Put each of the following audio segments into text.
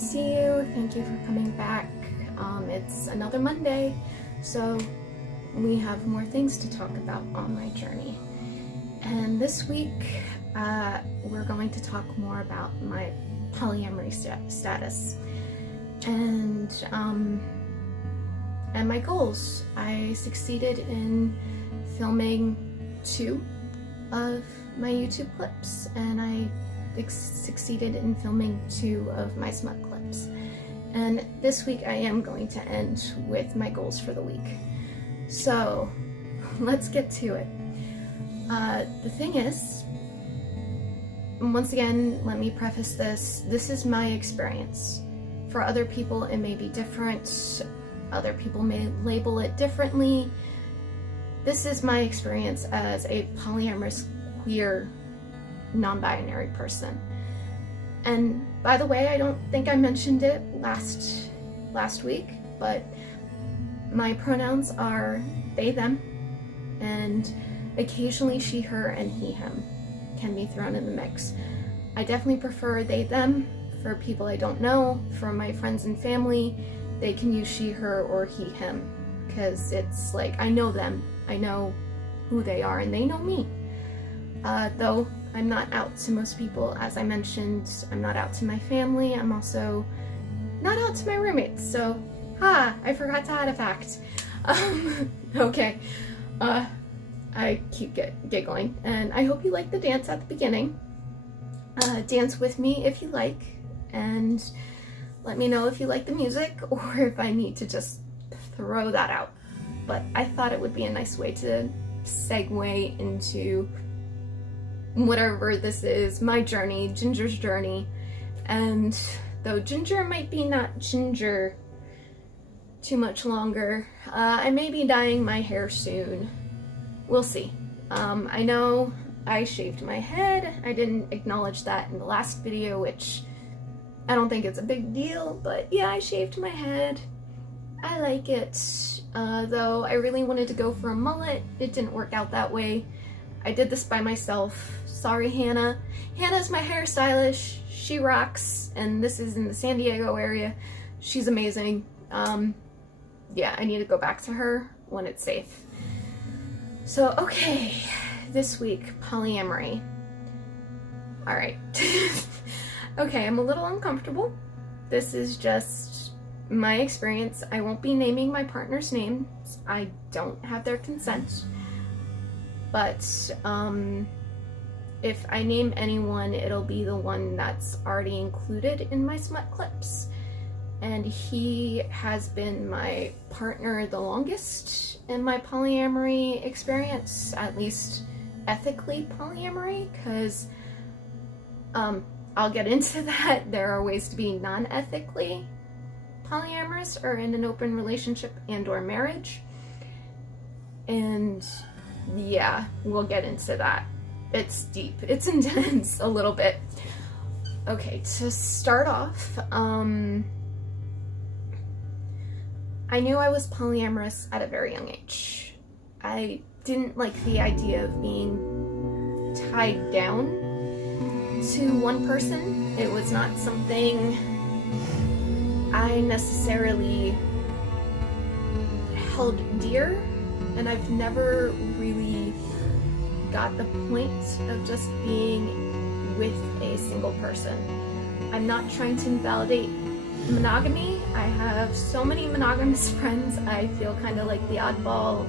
see you. Thank you for coming back. It's another Monday, so we have more things to talk about on my journey. And this week, we're going to talk more about my polyamory status and my goals. I succeeded in filming 2 of my YouTube clips, and I succeeded in filming 2 of my smut clips. And this week I am going to end with my goals for the week. So let's get to it. The thing is, once again, let me preface this is my experience. For other people it may be different. Other people may label it differently. This is my experience as a polyamorous, queer, non-binary person. And by the way, I don't think I mentioned it last week, but my pronouns are they, them, and occasionally she, her, and he, him can be thrown in the mix. I definitely prefer they, them. For people I don't know, for my friends and family, they can use she, her, or he, him, because it's like I know them, I know who they are, and they know me. Though I'm not out to most people, as I mentioned. I'm not out to my family. I'm also not out to my roommates. So, I forgot to add a fact. Okay. I keep giggling, and I hope you like the dance at the beginning. Dance with me if you like, and let me know if you like the music or if I need to just throw that out. But I thought it would be a nice way to segue into whatever this is, my journey, Ginger's journey. And though Ginger might be not Ginger too much longer, I may be dyeing my hair soon. We'll see. I know I shaved my head. I didn't acknowledge that in the last video, which I don't think it's a big deal, but yeah, I shaved my head. I like it. Though I really wanted to go for a mullet. It didn't work out that way. I did this by myself. Sorry, Hannah. Hannah's my hairstylist. She rocks, and this is in the San Diego area. She's amazing. Yeah, I need to go back to her when it's safe. So, okay, this week, polyamory. Alright. Okay, I'm a little uncomfortable. This is just my experience. I won't be naming my partner's names. I don't have their consent. But if I name anyone, it'll be the one that's already included in my smut clips. And he has been my partner the longest in my polyamory experience, at least ethically polyamory, because I'll get into that. There are ways to be non-ethically polyamorous or in an open relationship and or marriage. And yeah, we'll get into that. It's deep. It's intense a little bit. Okay, to start off, I knew I was polyamorous at a very young age. I didn't like the idea of being tied down to one person. It was not something I necessarily held dear, and I've never really got the point of just being with a single person. I'm not trying to invalidate monogamy. I have so many monogamous friends. I feel kind of like the oddball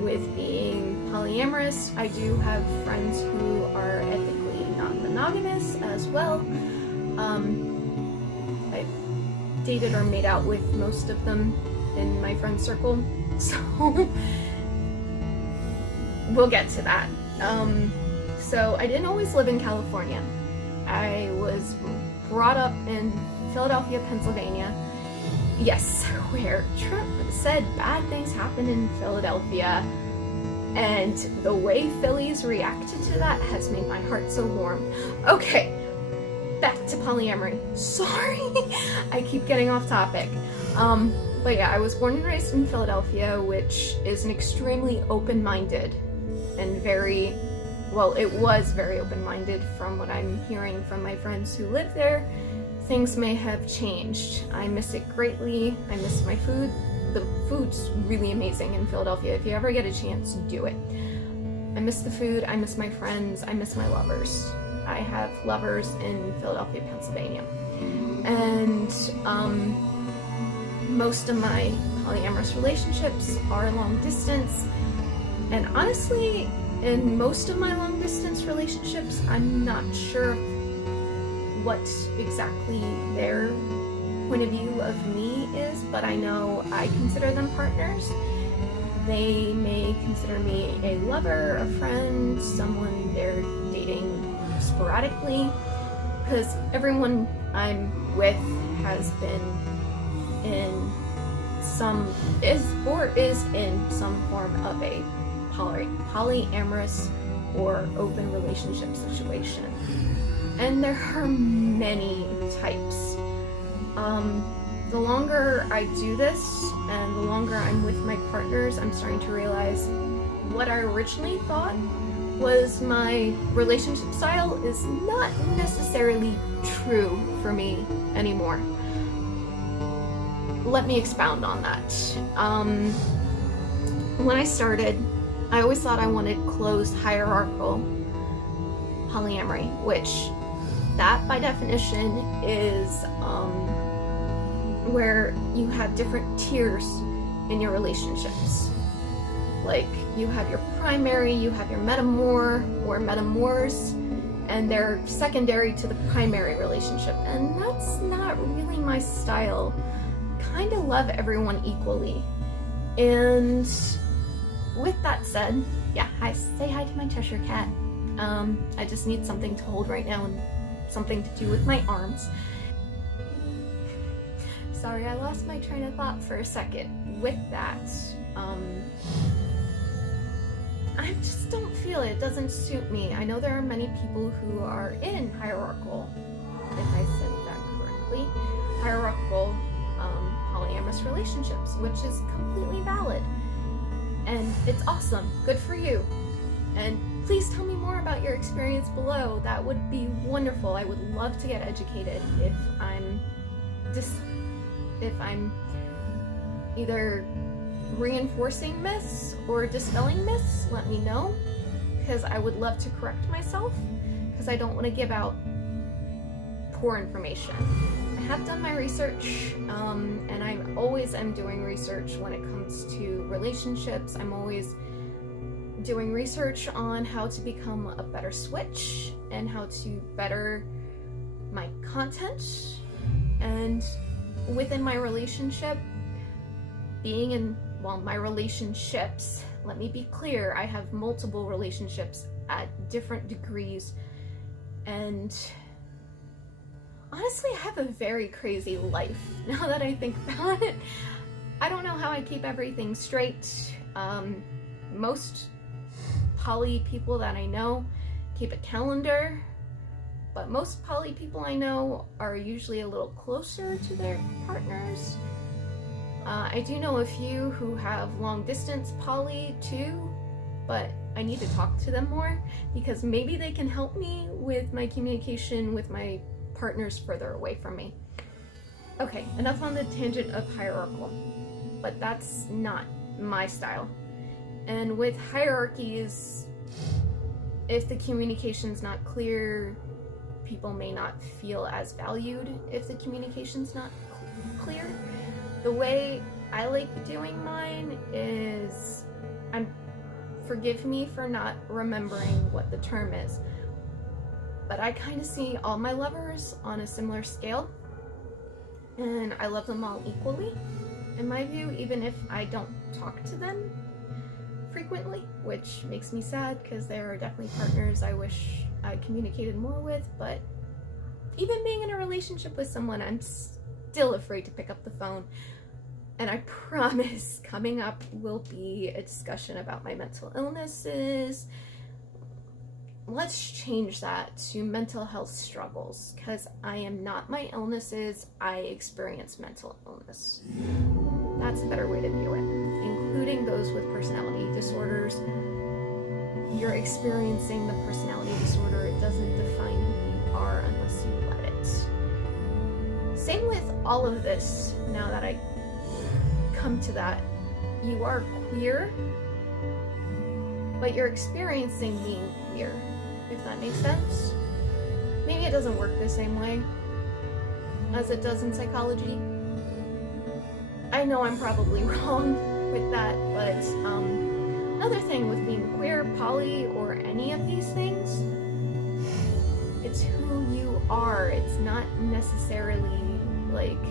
with being polyamorous. I do have friends who are ethically not monogamous as well. I've dated or made out with most of them in my friend circle, so we'll get to that. So I didn't always live in California. I was brought up in Philadelphia, Pennsylvania. Yes, where Trump said bad things happen in Philadelphia. And the way Phillies reacted to that has made my heart so warm. Okay, back to polyamory. Sorry, I keep getting off topic. But yeah, I was born and raised in Philadelphia, which is an extremely open-minded and very, well, it was very open-minded from what I'm hearing from my friends who live there. things may have changed. I miss it greatly. I miss my food. The food's really amazing in Philadelphia. If you ever get a chance, do it. I miss the food. I miss my friends. I miss my lovers. I have lovers in Philadelphia, Pennsylvania. And most of my polyamorous relationships are long distance. And honestly, in most of my long distance relationships, I'm not sure what exactly their point of view of me is, but I know I consider them partners. They may consider me a lover, a friend, someone they're dating sporadically, because everyone I'm with has been in is in some form of a polyamorous or open relationship situation. And there are many types. The longer I do this and the longer I'm with my partners, I'm starting to realize what I originally thought was my relationship style is not necessarily true for me anymore. Let me expound on that. When I started, I always thought I wanted closed hierarchical polyamory, which that by definition is where you have different tiers in your relationships. Like you have your primary, you have your metamor or metamors, and they're secondary to the primary relationship. And that's not really my style. Kind of love everyone equally. And with that said, yeah, say hi to my Cheshire cat. I just need something to hold right now and something to do with my arms. Sorry, I lost my train of thought for a second. With that, I just don't feel it. It doesn't suit me. I know there are many people who are in hierarchical, if I said that correctly, hierarchical polyamorous relationships, which is completely valid. And it's awesome. Good for you. And please tell me more about your experience below. That would be wonderful. I would love to get educated. If I'm either reinforcing myths or dispelling myths, let me know, because I would love to correct myself, because I don't want to give out poor information. I have done my research, and I always am doing research when it comes to relationships. I'm always doing research on how to become a better switch and how to better my content. And within my relationship, my relationships, let me be clear, I have multiple relationships at different degrees, and honestly, I have a very crazy life now that I think about it. I don't know how I keep everything straight. Most poly people that I know keep a calendar, but most poly people I know are usually a little closer to their partners. I do know a few who have long distance poly too, but I need to talk to them more because maybe they can help me with my communication with my partners further away from me. Okay, enough on the tangent of hierarchical, but that's not my style. And with hierarchies, if the communication's not clear, people may not feel as valued if the communication's not clear. The way I like doing mine is, forgive me for not remembering what the term is, but I kind of see all my lovers on a similar scale, and I love them all equally, in my view, even if I don't talk to them frequently, which makes me sad because there are definitely partners I wish I communicated more with. But even being in a relationship with someone, I'm still afraid to pick up the phone. And I promise coming up will be a discussion about my mental illnesses. Let's change that to mental health struggles, because I am not my illnesses, I experience mental illness. That's a better way to view it, including those with personality disorders. You're experiencing the personality disorder. It doesn't define who you are unless you let it. Same with all of this, now that I come to that. You are queer, but you're experiencing being queer, if that makes sense. Maybe it doesn't work the same way as it does in psychology. I know I'm probably wrong with that, but another thing with being queer, poly, or any of these things, it's who you are. It's not necessarily like,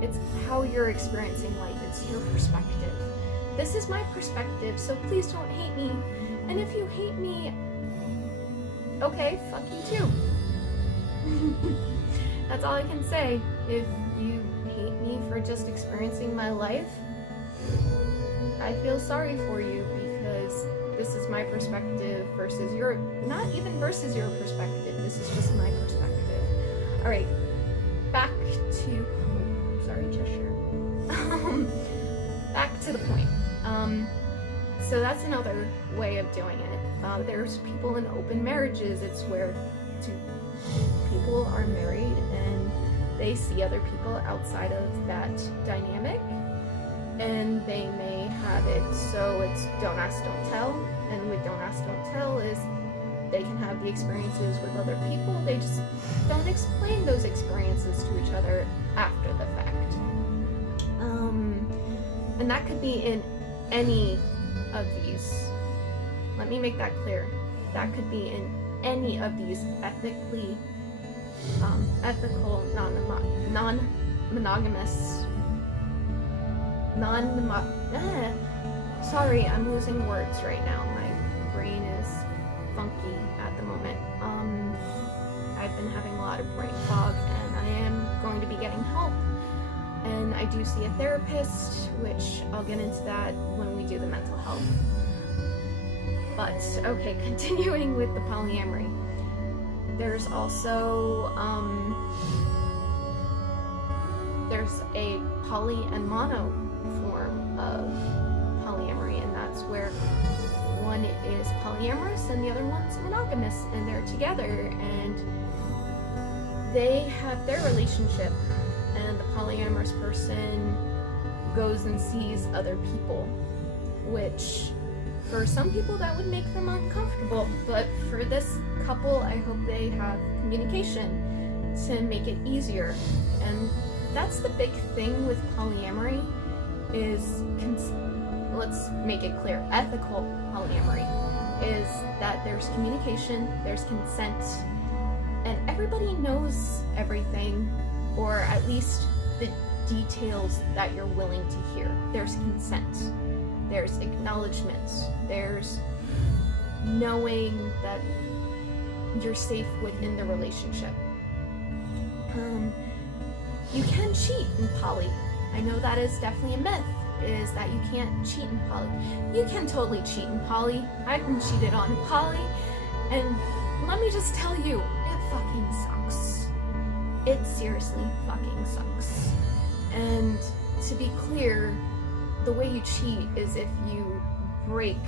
it's how you're experiencing life. It's your perspective. This is my perspective, so please don't hate me. And if you hate me, okay, fuck you too. That's all I can say. If you hate me for just experiencing my life, I feel sorry for you, because this is my perspective versus your, not even versus your perspective, this is just my perspective. Alright, back to, sorry, Cheshire. Back to the point. So that's another way of doing it. There's people in open marriages. It's where two people are married and they see other people outside of that dynamic, and they may have it so it's don't ask, don't tell. And with don't ask, don't tell is they can have the experiences with other people, they just don't explain those experiences to each other after the fact. And that could be in any of these. Let me make that clear. That could be in any of these ethical, non-monogamous, sorry, I'm losing words right now. My brain is funky at the moment. I've been having a lot of brain fog, and I am going to be getting help. And I do see a therapist, which I'll get into that when we do the mental health. But, okay, continuing with the polyamory. There's also, there's a poly and mono form of polyamory, and that's where one is polyamorous and the other one's monogamous, and they're together, and they have their relationship, and the polyamorous person goes and sees other people, which for some people that would make them uncomfortable, but for this couple, I hope they have communication to make it easier. And that's the big thing with polyamory is, let's make it clear, ethical polyamory is that there's communication, there's consent, and everybody knows everything, or at least the details that you're willing to hear. There's consent, there's acknowledgement, there's knowing that you're safe within the relationship. You can cheat in poly. I know that is definitely a myth, is that you can't cheat in poly. You can totally cheat in poly. I've been cheated on in poly, and let me just tell you, it fucking sucks. It seriously fucking sucks. And to be clear, the way you cheat is if you break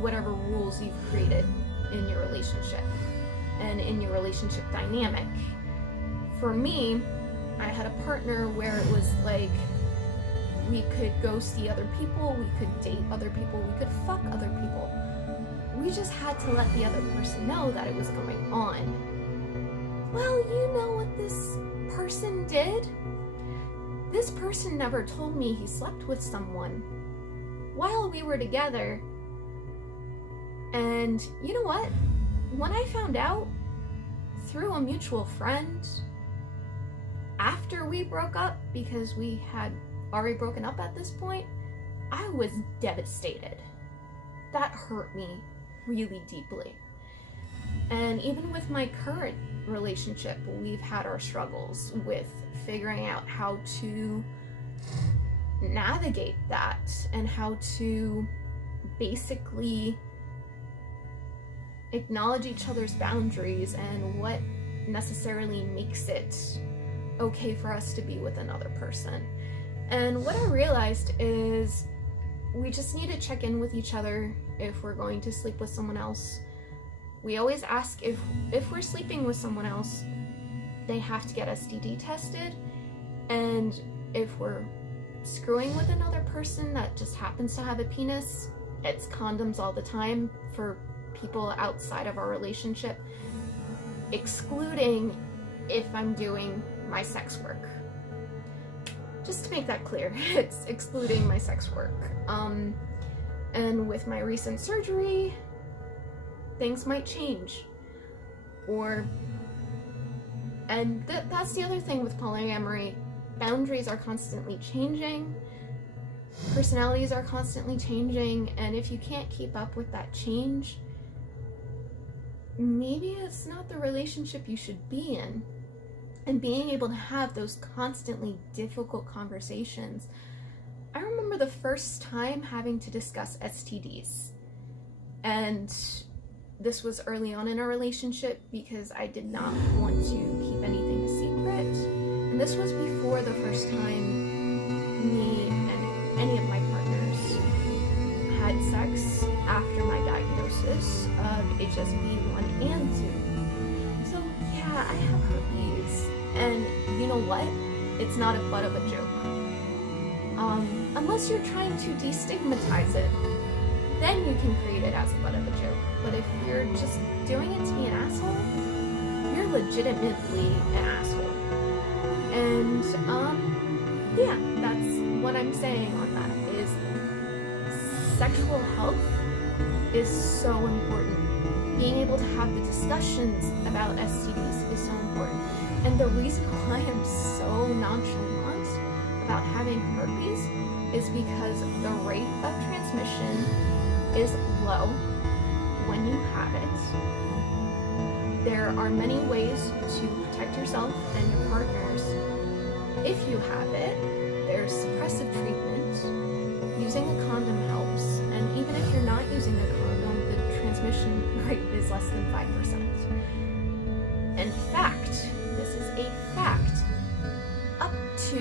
whatever rules you've created in your relationship and in your relationship dynamic. For me, I had a partner where it was like we could go see other people, we could date other people, we could fuck other people. We just had to let the other person know that it was going on. Well, you know what this person did? This person never told me he slept with someone while we were together. And you know what? When I found out through a mutual friend, after we broke up, because we had already broken up at this point, I was devastated. That hurt me really deeply. And even with my current relationship, we've had our struggles with figuring out how to navigate that and how to basically acknowledge each other's boundaries and what necessarily makes it okay for us to be with another person. And what I realized is we just need to check in with each other if we're going to sleep with someone else. We always ask if we're sleeping with someone else, they have to get STD tested, And if we're screwing with another person that just happens to have a penis, it's condoms all the time for people outside of our relationship, excluding if I'm doing my sex work. Just to make that clear, it's excluding my sex work. And with my recent surgery, things might change. That's the other thing with polyamory. Boundaries are constantly changing, personalities are constantly changing, and if you can't keep up with that change, maybe it's not the relationship you should be in. And being able to have those constantly difficult conversations. I remember the first time having to discuss STDs, and this was early on in our relationship because I did not want to keep anything a secret. And this was before the first time me and any of my partners had sex after my diagnosis of HSV 1 and 2. So yeah, I have herpes. And you know what? It's not a butt of a joke. Unless you're trying to destigmatize it, then you can create it as a butt of a joke. But if you're just doing it to be an asshole, you're legitimately an asshole. And yeah, that's what I'm saying on that is sexual health is so important. Being able to have the discussions about STDs is so important. And the reason why I'm so nonchalant about having herpes is because the rate of transmission is low when you have it. There are many ways to protect yourself and your partners. If you have it, there's suppressive treatment. Using a condom helps, and even if you're not using a condom, the transmission rate is less than 5%. In fact, this is a fact, up to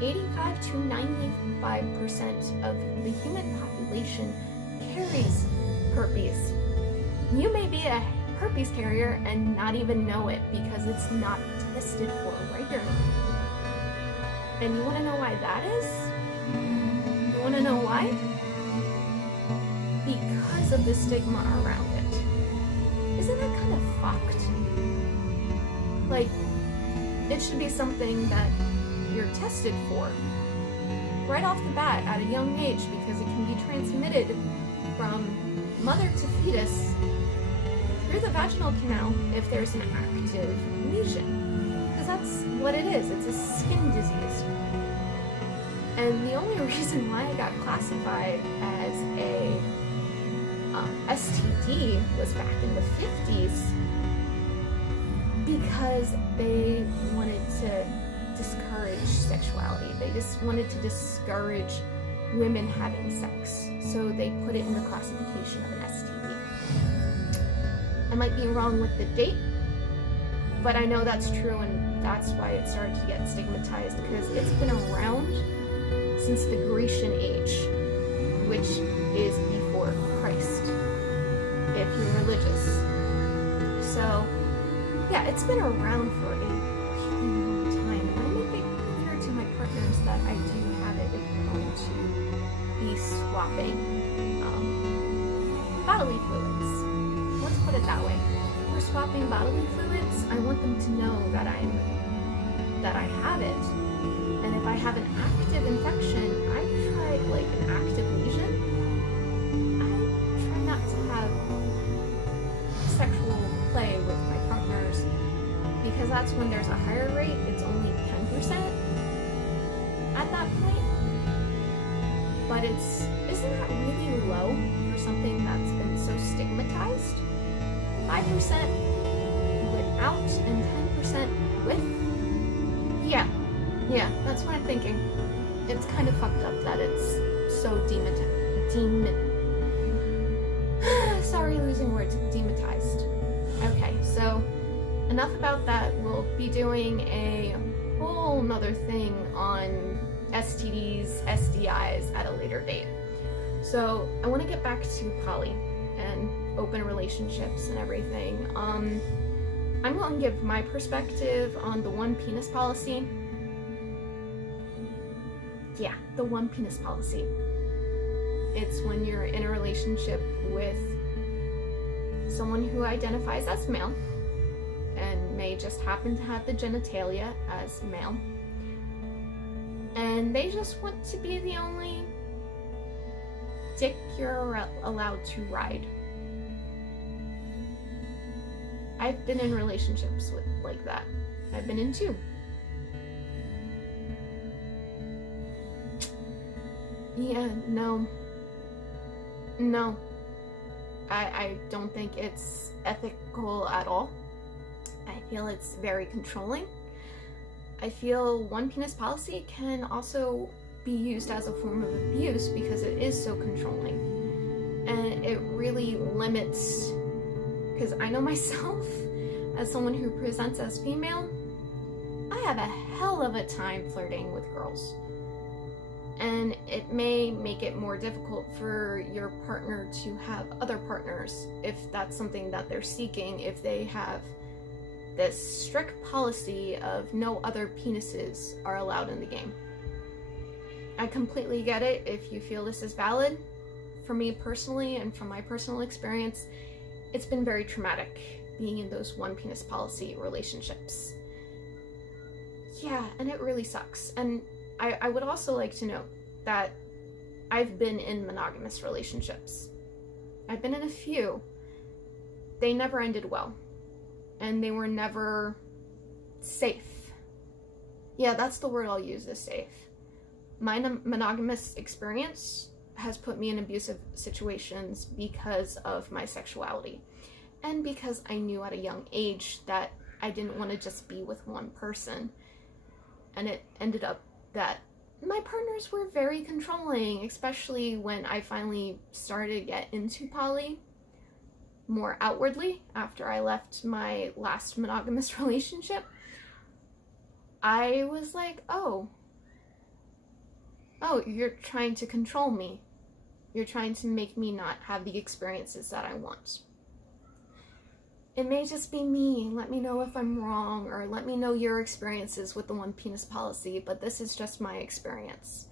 85 to 95% of the human population carries herpes. You may be a herpes carrier and not even know it because it's not tested for regularly. And you want to know why that is? You want to know why? Because of the stigma around it. Isn't that kind of fucked? Like, it should be something that you're tested for right off the bat at a young age because it can be transmitted from mother to fetus through the vaginal canal if there's an active lesion. Because that's what it is. It's a skin disease. And the only reason why I got classified as a STD was back in the 50s because they wanted to discourage sexuality. They just wanted to discourage women having sex. So they put it in the classification of an STD. I might be wrong with the date, but I know that's true, and that's why it started to get stigmatized, because it's been around since the Grecian age, which is before Christ, if you're religious. So yeah, it's been around for a really long time, and I make it clear to my partners that I do have it if we're going to be swapping bodily fluids. Let's put it that way. If we're swapping bodily fluids, I want them to know that I have it. And if I have an active infection, I try, like an active lesion, I try not to have sexual play with my partners, because that's when there's a higher rate. It's only 10% at that point. But isn't that really low for something that's been so stigmatized? 5% without and 10% with? Yeah, that's what I'm thinking. It's kind of fucked up that it's so sorry, losing words, demonetized. Okay, so enough about that. We'll be doing a whole nother thing on STDs, SDIs at a later date. So I want to get back to poly and open relationships and everything. I'm going to give my perspective on the one penis policy. Yeah, the one penis policy. It's when you're in a relationship with someone who identifies as male and may just happen to have the genitalia as male, and they just want to be the only dick you're allowed to ride. I've been in relationships with like that. I've been in 2. Yeah, no. I don't think it's ethical at all. I feel it's very controlling. I feel one penis policy can also be used as a form of abuse because it is so controlling. And it really limits, because I know myself, as someone who presents as female, I have a hell of a time flirting with girls. And it may make it more difficult for your partner to have other partners if that's something that they're seeking, if they have this strict policy of no other penises are allowed in the game. I completely get it if you feel this is valid. For me personally, and from my personal experience, it's been very traumatic being in those one penis policy relationships. Yeah, and it really sucks. And I would also like to note that I've been in monogamous relationships. I've been in a few. They never ended well. And they were never safe. Yeah, that's the word I'll use, is safe. My monogamous experience has put me in abusive situations because of my sexuality. And because I knew at a young age that I didn't want to just be with one person. And it ended up that my partners were very controlling, especially when I finally started to get into poly more outwardly after I left my last monogamous relationship. I was like, oh, you're trying to control me. You're trying to make me not have the experiences that I want. It may just be me. Let me know if I'm wrong, or let me know your experiences with the one penis policy, but this is just my experience.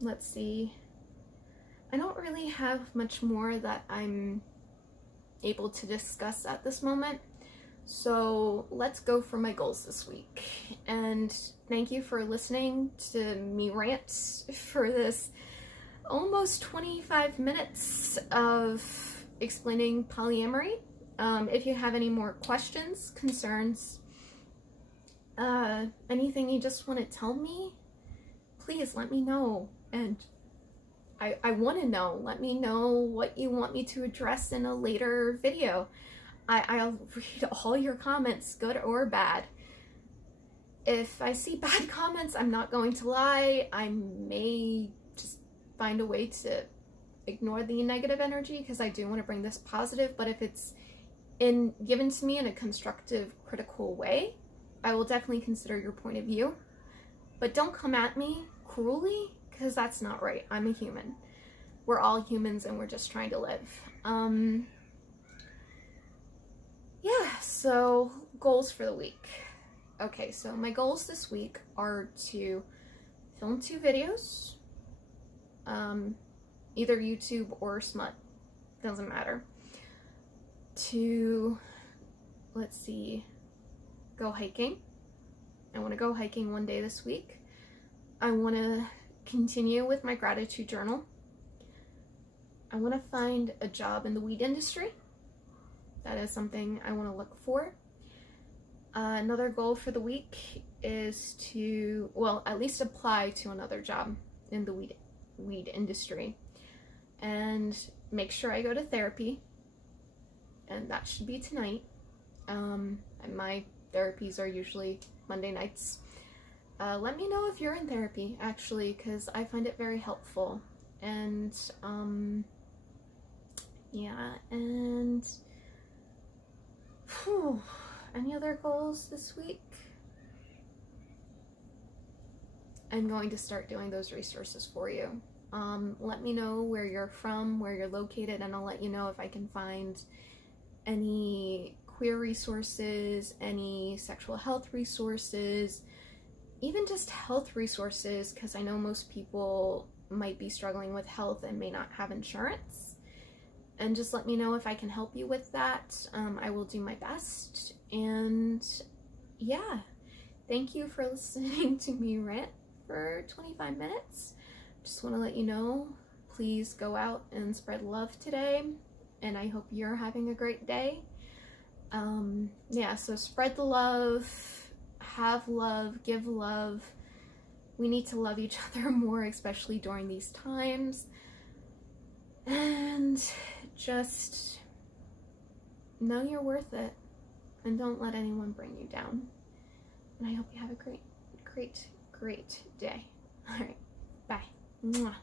Let's see. I don't really have much more that I'm able to discuss at this moment. So let's go for my goals this week. And thank you for listening to me rant for this almost 25 minutes of explaining polyamory. If you have any more questions, concerns, anything you just want to tell me, please let me know. And I want to know. Let me know what you want me to address in a later video. I'll read all your comments, good or bad. If I see bad comments, I'm not going to lie. I may just find a way to ignore the negative energy because I do want to bring this positive, but if it's given to me in a constructive, critical way, I will definitely consider your point of view. But don't come at me cruelly, because that's not right. I'm a human. We're all humans and we're just trying to live. Yeah, so goals for the week. Okay, so my goals this week are to film 2 videos, either YouTube or smut, doesn't matter. To, let's see, go hiking. I want to go hiking one day this week. I want to continue with my gratitude journal. I want to find a job in the weed industry. That is something I want to look for. Another goal for the week is to, well, at least apply to another job in the weed industry. And make sure I go to therapy. And that should be tonight. And my therapies are usually Monday nights. Let me know if you're in therapy, actually, because I find it very helpful. And, yeah, and, any other goals this week? I'm going to start doing those resources for you. Let me know where you're from, where you're located, and I'll let you know if I can find any queer resources, any sexual health resources, even just health resources, because I know most people might be struggling with health and may not have insurance. And just let me know if I can help you with that. I will do my best. And yeah, thank you for listening to me rant for 25 minutes. Just want to let you know, please go out and spread love today. And I hope you're having a great day. Yeah, so spread the love, have love, give love. We need to love each other more, especially during these times. And just know you're worth it, and don't let anyone bring you down. And I hope you have a great, great, great day. All right, bye. Mwah.